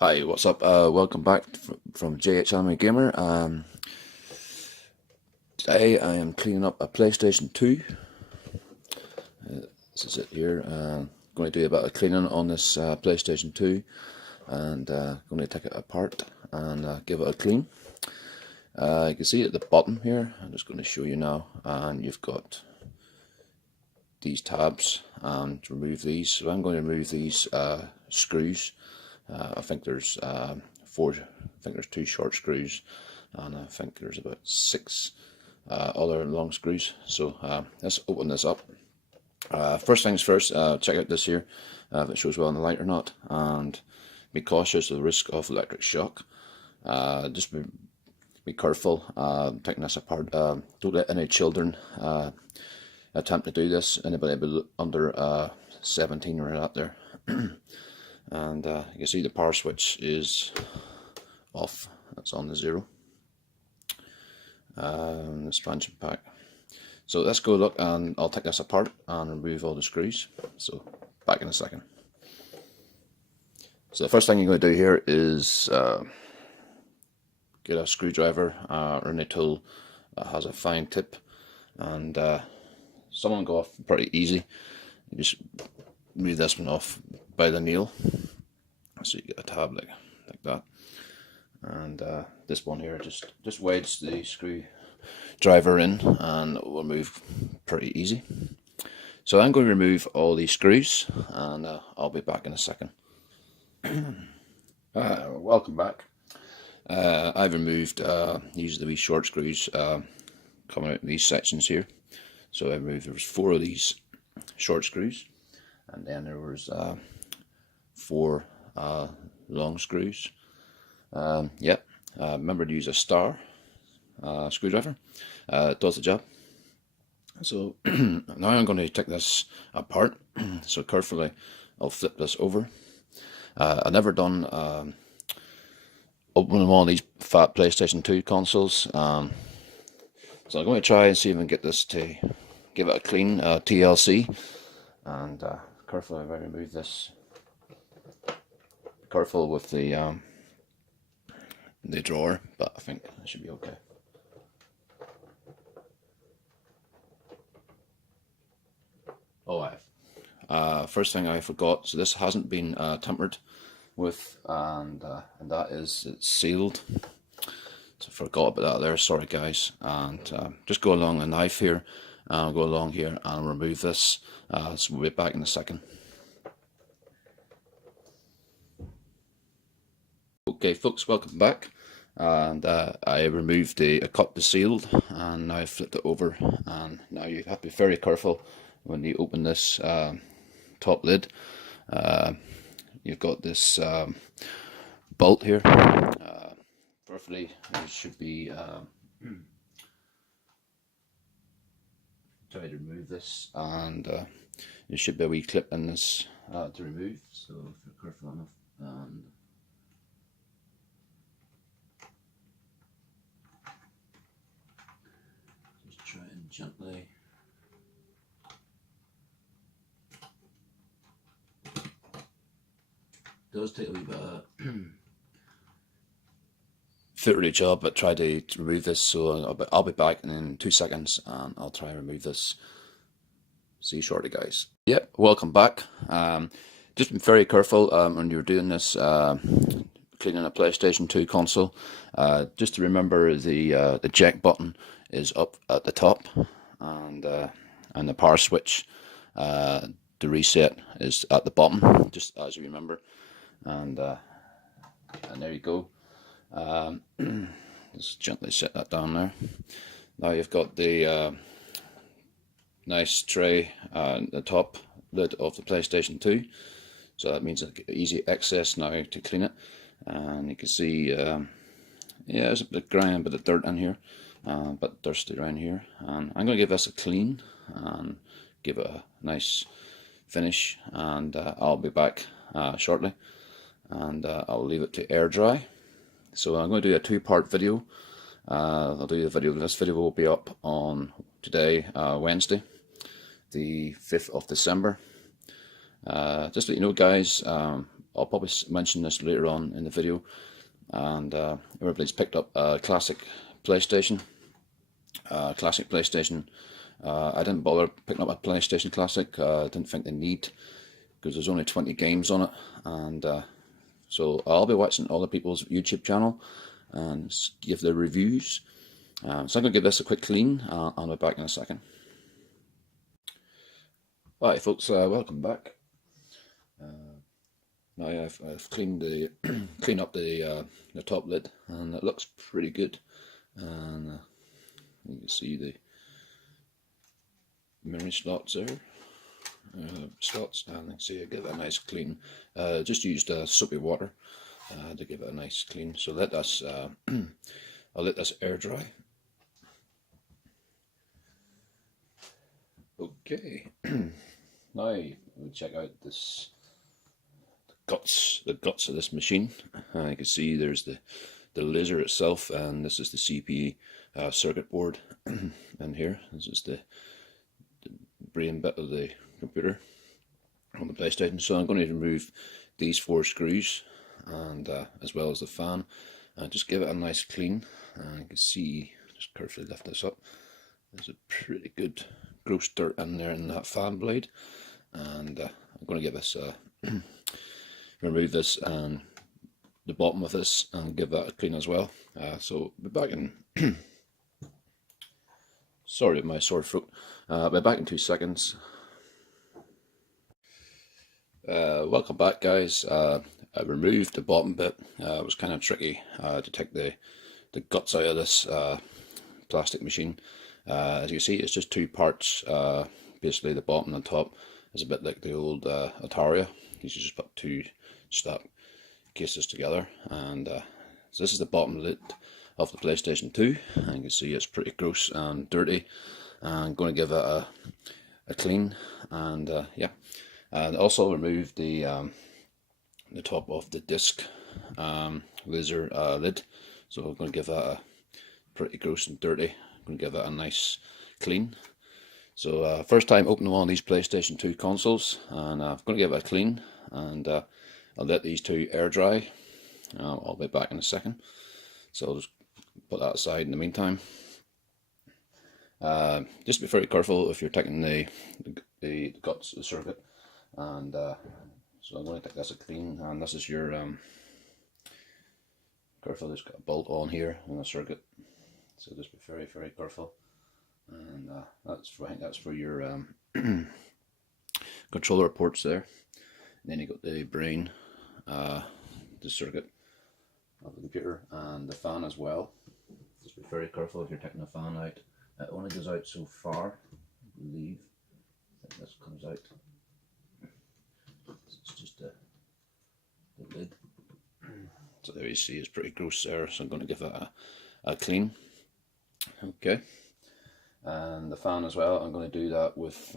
Hi, what's up? Welcome back from JHAnimeGamer. Today I am cleaning up a PlayStation 2. This is it here. Going to do a bit of cleaning on this PlayStation 2 and going to take it apart and give it a clean. You can see at the bottom here, I'm just going to show you now, and you've got these tabs and to remove these. So I'm going to remove these screws. I think there's four. I think there's two short screws, and I think there's about six other long screws. So let's open this up. First things first, check out this here, if it shows well in the light or not, and be cautious of the risk of electric shock. Just be careful taking this apart. Don't let any children attempt to do this. Anybody under 17 or out there. And you can see the power switch is off. That's on the 0. This truncheon pack. So let's go look, and I'll take this apart and remove all the screws. So back in a second. So the first thing you're going to do here is get a screwdriver or any tool that has a fine tip, and some of them go off pretty easy. You just remove this one off by the nail, so you get a tab like that, and this one here just wedge the screwdriver in, and it will move pretty easy. So I'm going to remove all these screws, and I'll be back in a second. Welcome back. I've removed these are the wee short screws coming out in these sections here. So I removed, there was 4 of these short screws, and then there was 4 long screws. Remember to use a star screwdriver. It does the job. So now I'm going to take this apart. So carefully I'll flip this over. I've never done opening one of these fat PlayStation 2 consoles. So I'm going to try and see if I can get this to give it a clean TLC. And carefully if I remove this. Careful with the drawer, but I think it should be okay. Oh, first thing I forgot. So this hasn't been tampered with, and that is it's sealed. So I forgot about that there. Sorry guys. And just go along a knife here. I'll go along here and remove this. So we'll be back in a second. Okay folks, welcome back. And I removed I cut the seal, and now I flipped it over, and now you have to be very careful when you open this top lid. You've got this bolt here. Preferably it should be try to remove this, and there should be a wee clip in this to remove, so if you're careful enough. And just try and gently does take a wee bit of footery job, but try to remove this. So I'll be back in 2 seconds, and I'll try and remove this. See you shortly, guys. Yep, welcome back. Just be very careful when you're doing this, cleaning a PlayStation 2 console. Just to remember, the eject button is up at the top, and the power switch, the reset, is at the bottom, just as you remember. And there you go. Just gently set that down there. Now you've got the nice tray at the top lid of the PlayStation 2, so that means easy access now to clean it. And you can see yeah, there's a bit of grime, a bit of dirt in here, but thirsty around here. And I'm going to give this a clean and give it a nice finish, and I'll be back shortly, and I'll leave it to air dry. So I'm going to do a 2-part video. I'll do the video. This video will be up on today, Wednesday, the 5th of December. Just to let you know, guys, I'll probably mention this later on in the video. And everybody's picked up a classic PlayStation. I didn't bother picking up a PlayStation Classic. I didn't think they need, because there's only 20 games on it. And so I'll be watching other people's YouTube channel and give their reviews. So I'm going to give this a quick clean. I'll be back in a second. Alright folks, welcome back. Now I've cleaned cleaned up the top lid, and it looks pretty good. And you can see the memory slots there, and you can see I give it a nice clean. Just used soapy water to give it a nice clean. So let us I'll let this air dry. Okay, now we'll check out this the guts of this machine. You can see there's the laser itself, and this is the CPU circuit board. And here, this is the brain bit of the computer on the PlayStation. So I'm going to remove these 4 screws, and as well as the fan, and just give it a nice clean. And you can see, just carefully lift this up, there's a pretty good gross dirt in there in that fan blade. And I'm going to give this remove this and the bottom of this and give that a clean as well. So be back in sorry, my sore throat. Be back in 2 seconds. Welcome back, guys. I removed the bottom bit. It was kind of tricky to take the guts out of this plastic machine. As you see, it's just 2 parts. Basically the bottom and top is a bit like the old Atari. You just put 2 stock cases together. And so this is the bottom lid of the PlayStation 2, and you can see it's pretty gross and dirty. I'm going to give it a clean. And yeah, and also remove the top of the disc laser lid. So I'm going to give that a pretty gross and dirty. I'm going to give it a nice clean. So first time opening one of these PlayStation 2 consoles, and I'm going to give it a clean, and I'll let these 2 air dry. I'll be back in a second. So I'll just put that aside in the meantime. Just be very careful if you're taking the guts of the circuit. And so I'm going to take this a clean, and this is your careful. There's got a bolt on here on the circuit, so just be very, very careful. And that's I think that's for your controller ports there. And then you got the brain, the circuit of the computer, and the fan as well. Just be very careful if you're taking the fan out. It only goes out so far, I believe. I think this comes out. It's just the lid. So there you see, it's pretty gross there, so I'm going to give it a clean. Okay. And the fan as well, I'm going to do that with,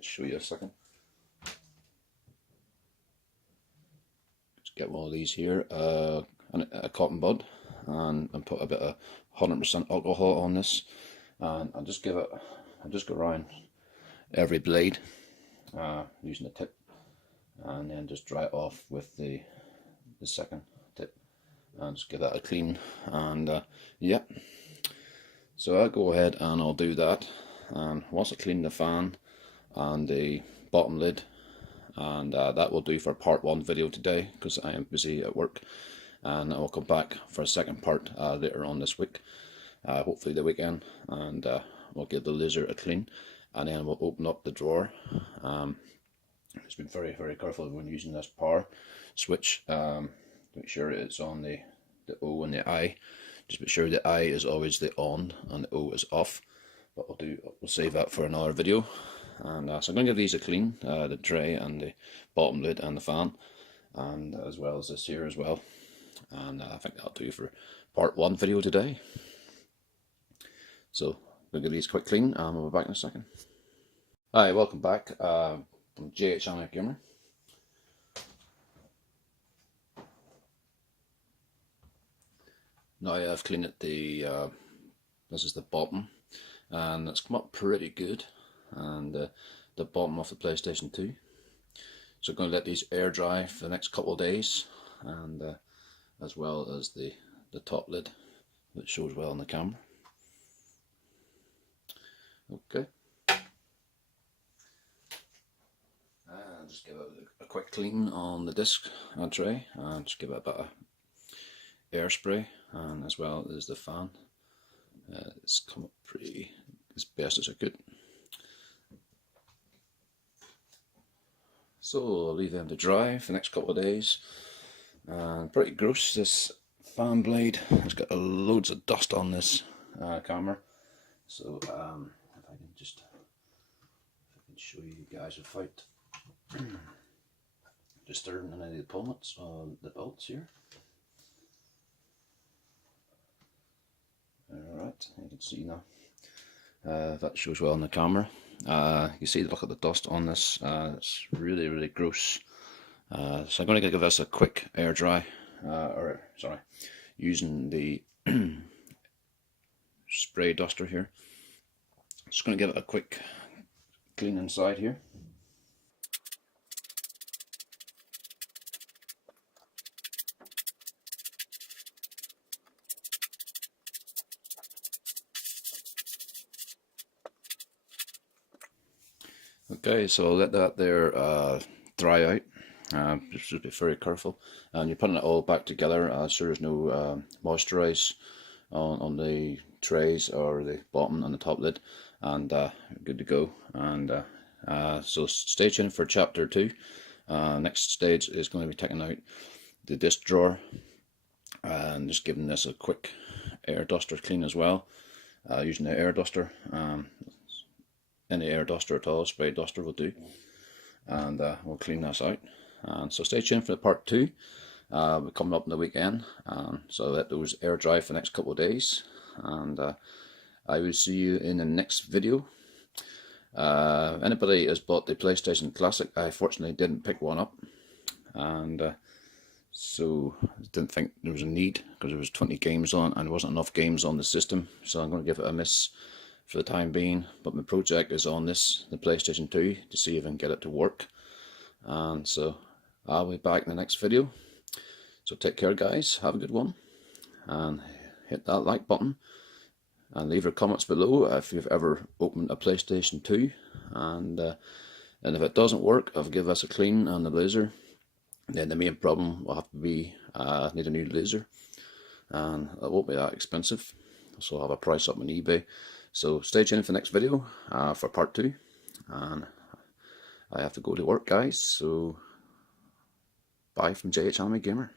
show you a second. Just get one of these here, a cotton bud, and put a bit of 100% alcohol on this, and I'll just go around every blade using the tip, and then just dry it off with the second tip, and just give that a clean. And yeah, so I'll go ahead and I'll do that. And once I clean the fan and the bottom lid, and that will do for part 1 video today, because I am busy at work, and I will come back for a second part later on this week, hopefully the weekend, and we'll give the laser a clean, and then we'll open up the drawer. Just be very, very careful when using this power switch. Make sure it's on the O and the I. Just make sure the I is always the on and the O is off. But we'll save that for another video. And so I'm going to give these a clean, the tray and the bottom lid and the fan, and as well as this here as well. And I think that'll do for part 1 video today. So we'll give these a quick clean, and we'll be back in a second. Hi, welcome back from JHAnimeGamer. Now I've cleaned it. This is the bottom, and it's come up pretty good, and the bottom of the PlayStation 2. So I'm going to let these air dry for the next couple of days, and as well as the top lid that shows well on the camera. Okay. Just give it a quick clean on the disc and tray, and just give it a bit of air spray, and as well as the fan. It's come up pretty as best as it could. So I'll leave them to dry for the next couple of days. And pretty gross, this fan blade. It's got loads of dust on this camera. So if I can show you guys without disturbing any of the pullets on the bolts here. Alright, you can see now. That shows well on the camera. You see, look at the dust on this. It's really gross. So I'm going to give this a quick air dry, using the spray duster here. Just going to give it a quick clean inside here. Okay, so I'll let that there dry out. Just be very careful, and you're putting it all back together. So there's no moisturize on the trays or the bottom and the top lid, and good to go. And so stay tuned for chapter 2. Next stage is going to be taking out the disc drawer and just giving this a quick air duster clean as well, using the air duster. Any air duster at all, spray duster will do, and we'll clean this out. And so stay tuned for the part 2. We're coming up in the weekend, so let those air dry for the next couple of days, and I will see you in the next video. Anybody has bought the PlayStation Classic, I fortunately didn't pick one up, and so I didn't think there was a need, because there was 20 games on and there wasn't enough games on the system, so I'm going to give it a miss for the time being. But my project is on this, the PlayStation 2, to see if I can get it to work. And so I'll be back in the next video. So take care guys, have a good one, and hit that like button, and leave your comments below if you've ever opened a PlayStation 2, and if it doesn't work, I'll give us a clean on the laser. Then the main problem will have to be need a new laser, and it won't be that expensive, so I'll have a price up on eBay. So stay tuned for the next video for part 2, and I have to go to work guys, so bye from JHAnimeGamer.